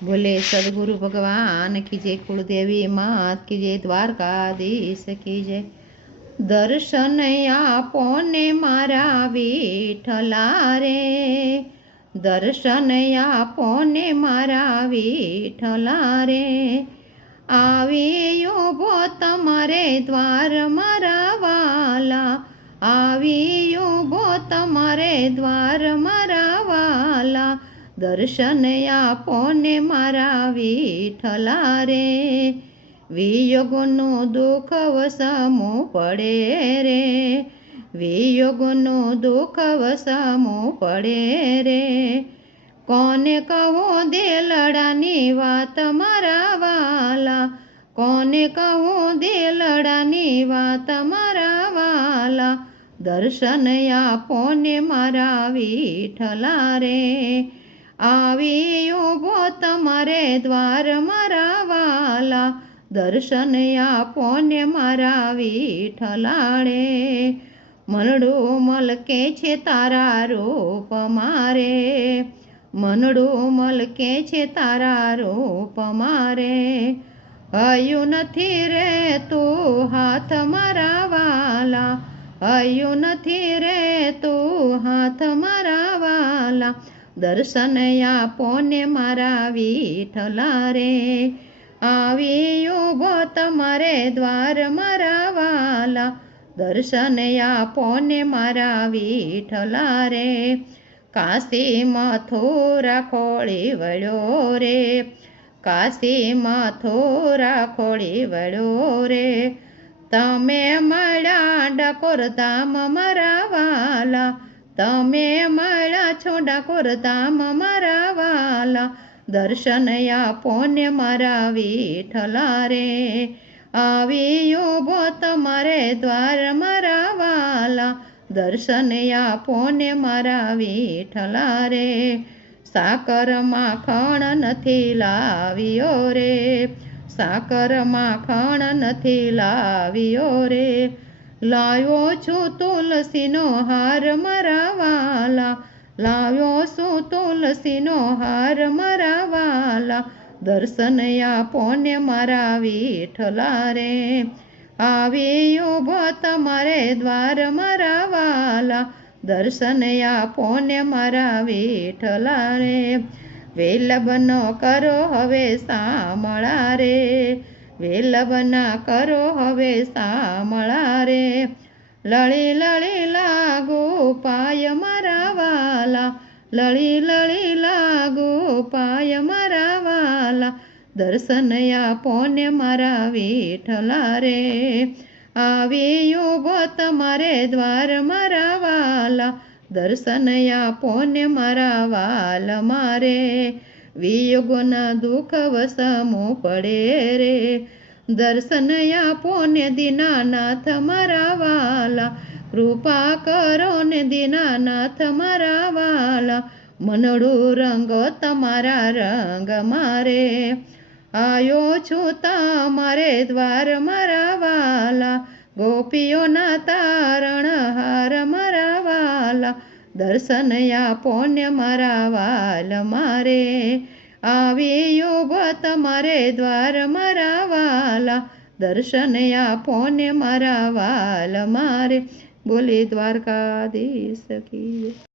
बोले सदगुरु भगवान की जय, कुलदेवी मात की जय, द्वारकाधीश की जय। दर्शन आपो ने मारा विठला रे, दर्शन आपो ने मारा विठला रे। આવ્યો ઉભો તમારે દ્વાર મારા વાલા, આવ્યો ઉભો તમારે દ્વાર મારા વાલા। દર્શન આપો ને મારા વિઠલા રે, વિયોગનું દુઃખ વસમું પડે રે, વિયોગનું દુઃખ વસમું પડે રે। કોને કહો દિલડાની વાત મારા વાલા, કોને કહો દિલડાની વાત મારા વાલા। દર્શન આપો ને મારા વિઠલા રે, આવી ઉભો તમારે દ્વાર મારા વાલા। દર્શન આપો ને મારા વિઠલાડે, મનડું મલકે છે તારા રૂપ મારે, મનડું મલકે છે તારા રૂપ મારે। હયું નથી રે તું હાથ મારા વાલા, હયું નથી રે તું હાથ મારા વાલા। દર્શન આપો ને મારા વિઠલા રે, આવી ઉભો તમારે દ્વાર મારા વાલા। દર્શન આપો ને મારા વિઠલા રે, કાશી મથુરા ખોળી વળ્યો રે, કાશી મથુરા ખોળી વળ્યો રે। તમે મળ્યા ડાકોર ધામ મારા વાલા, તમે મળ્યા છો ડાકોર ધામ મારા વાલા। દર્શન આપો ને મારા વિઠલા રે, આવી ઉભો તમારે દ્વાર મારા વાલા। દર્શન આપો ને મારા વિઠલા રે, સાકર માખણ નથી લાવ્યો રે, સાકર માખણ નથી લાવ્યો રે। લાવ્યો છું તુલસીનો હાર મારા વાલા, લાવ્યો છું તુલસીનો હાર મારા વાલા। દર્શન આપો ને મારા વિઠલા રે, આવી ઉભો તમારે દ્વાર મારા વાલા। દર્શન આપો ને મારા વિઠલા રે, વેલબનો કરો હવે સામળા રે, વેલબના કરો હવે સામળા રે। લળી લળી લાગુ પાય મારા વાલા, લળી લળી લાગુ પાય મારા વાલા। દર્શન આપો ને મારા વિઠલા રે, આવી ઉભો તમારે દ્વાર મારા વાલા। દર્શન આપો ને મારા વાલ મારે, વિયોગના દુઃખ વસમું પડે રે। દર્શન આપો ને દીનાનાથ મારા વાલા, કૃપા કરો ને દીનાનાથ મારા વાલા। મનડું રંગો તમારા રંગ મારે, આયો છું તમારે દ્વાર મારા વાલા। ગોપીઓના તારણ હાર મારા વાલા। દર્શન આપો ને મારા વાલ મારે, આવી ઉભો તમારે દ્વાર મારા વાલા। દર્શન આપો ને મારા વાલ મારે। બોલે દ્વારકાધીશ કી।